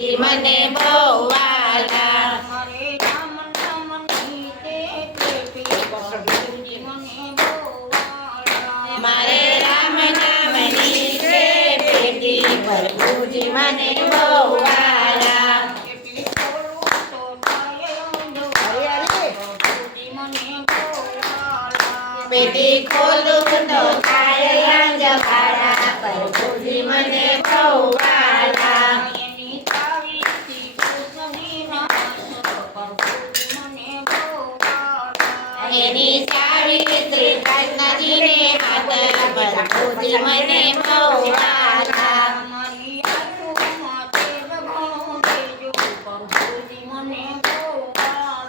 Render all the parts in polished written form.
મને બહુ વાલા મારે રામ નામની તે પેટી પ્રભુજી મને બહુ વાલા મારે રામ નામની છે પેટી પ્રભુજી મને બહુ વાલા પેટી ખોલું તો થાય અંધવારા પ્રભુજી મને બહુ વાલા પેટી ખોલું તો થાય અંજવાળા પ્રભુજી મને બહુ વાલા એની ચાવીથી કૃષ્ણજી ના પ્રભુજી મને બહુ વાલા એની ચાવી શ્રી કૃષ્ણજીને હાથ પ્રભુજી મને બહુ વાલા મારી આંખોમાં તેજ ઘણું દેજો પ્રભુજી મને બહુ વાલા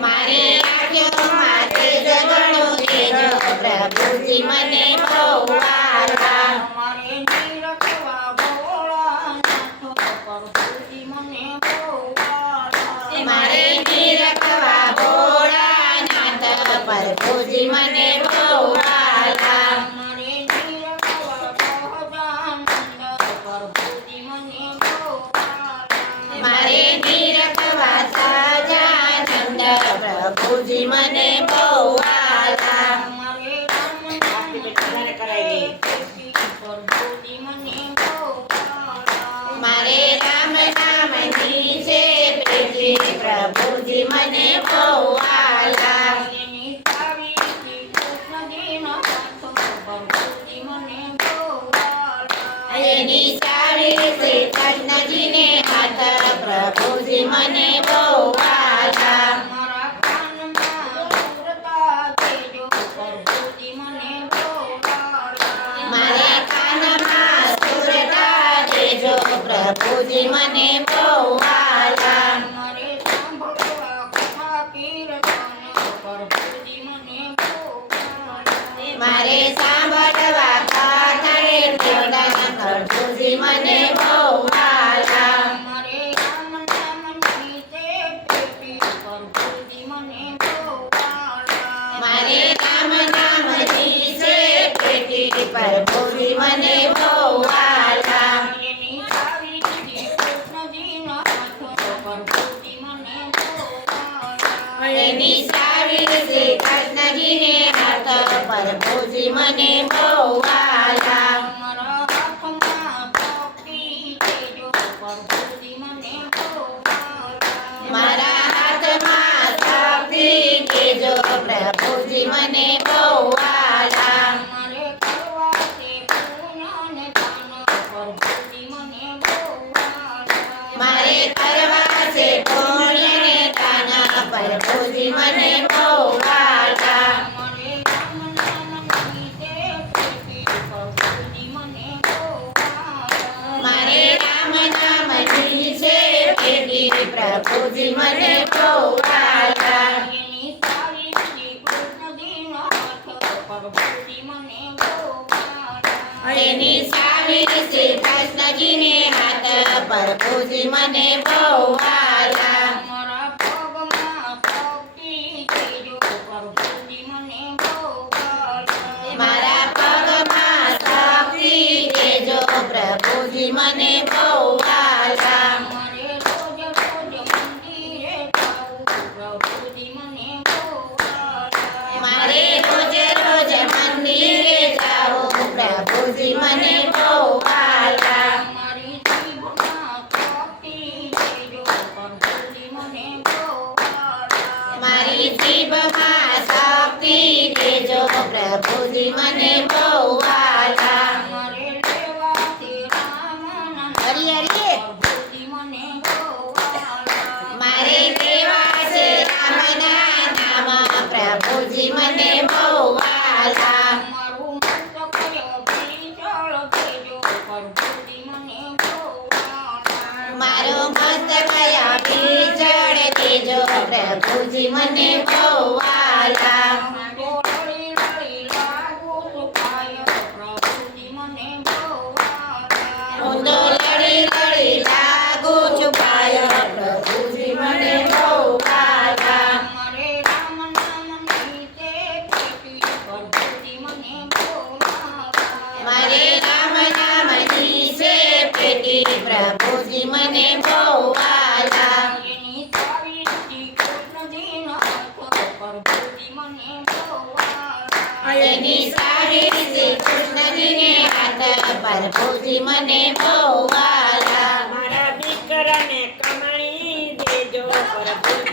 મારે આંખોમાં તેજ ઘણું દેજો પ્રભુજી મને બહુ વાલા મારે નીરખવા ભોળાનાથ પ્રભુજી મને બહુ વાલા મારે નિરખવા ભોળાનાથ પ્રભુજી મને બહુ વાલા મારે નીરખવા સહજાનંદ પ્રભુજી મને બહુ વાલા મારે નિરખવા સહજાનંદ પ્રભુજી મને બહુ વાલા મારે રામ નામની પેટી પ્રભુજી મને બહુ વાલા મારે રામ નામની છે પેટી પ્રભુજી મને બહુ વાલા એની ચાવીથી કૃષ્ણજીનો હાથ પ્રભુજી મને બહુ વાલા એની ચાવી શ્રી કૃષ્ણજીને હાથ પ્રભુજી મને બહુ વાલા મારા કાનમાં સુરતા દેજો પ્રભુજી મને બહુ વાલા મારા કાનમાં સુરતા દેજો પ્રભુજી મને બહુ વાલા મારે સાંભળવા કથા કીર્તન પ્રભુજી મને બહુ વાલા મારે સાંભળવા કથા કીર્તન પ્રભુજી મને બહુ વાલા મારે રામ નામની તે પેટી પ્રભુજી મને બહુ વાલા મારે રામ નામની છે પેટી પ્રભુજી મને બહુ વાલા એની ચાવીથી કૃષ્ણજીનો હાથ પ્રભુજી મને બહુ વાલા એની ચાવી શ્રી કૃષ્ણજીને હાથ પ્રભુજી મને બહુ વાલા મારા હાથમાં ભક્તિ દેજો પ્રભુજી મને બહુ વાલા મારા હાથમાં શક્તિ દેજો પ્રભુજી મને બહુ વાલા મારે કરવા છે પૂર્ણ દાન પ્રભુજી મને બહુ વાલા મારે કરવા છે પુણ્ય ને દાન પ્રભુજી મને બહુ વાલા મારે રામ નામની તે પેટી પ્રભુજી મને બહુ વાલા મારે રામ નામની છે પેટી પ્રભુજી મને બહુ વાલા એની ચાવીથી કૃષ્ણજીનો હાથ પ્રભુજી મને બહુ વાલા એની ચાવી શ્રી કૃષ્ણજીને હાથ પ્રભુજી મને બહુ વાલા મારા પગમાં ભક્તિ દેજો પ્રભુજી મને બહુ વાલા મારા પગમાં શક્તિ દેજો પ્રભુજી મને બહુ વાલા મારે રોજ રોજ મંદિરે જાવું પ્રભુજી મને બહુ વાલા મારે રોજ રોજ મંદિરે જાવું પ્રભુજી મને બહુ વાલા મારી જીભમાં ભક્તિ દેજો પ્રભુજી મને બહુ વાલા મારી જીભમાં શક્તિ દેજો પ્રભુજી મને બહુ વાલા મારે લેવાથી રામના હરી હરી પ્રભુજી મને બહુ વાલા મારે દેવા છે રામના નામ પ્રભુજી મને બહુ વાલા મારું મસ્તક અભિચળ દેજો પ્રભુજી મને બહુ વાલા મારો મસ્તક અભિચળ દેજો પ્રભુજી મને બહુ વાલા લડી લડી લાગુ સુખાય પ્રભુજી મને બહુ વાલા હું તો લડી લડી લાગુ છુપાયો પ્રભુજી મને બહુ વાલા મારે રામ નામની તે પેટી પ્રભુજી મને બહુ વાલા મારે રામ નામની છે પેટી પ્રભુજી મને બહુ પ્રભુજી મને બહુ વાલા. એની સારી શ્રી કૃષ્ણજીને વાત પ્રભુજી મને બહુ વાલા મારા દીકરાને કમાણી દેજો પ્રભુજી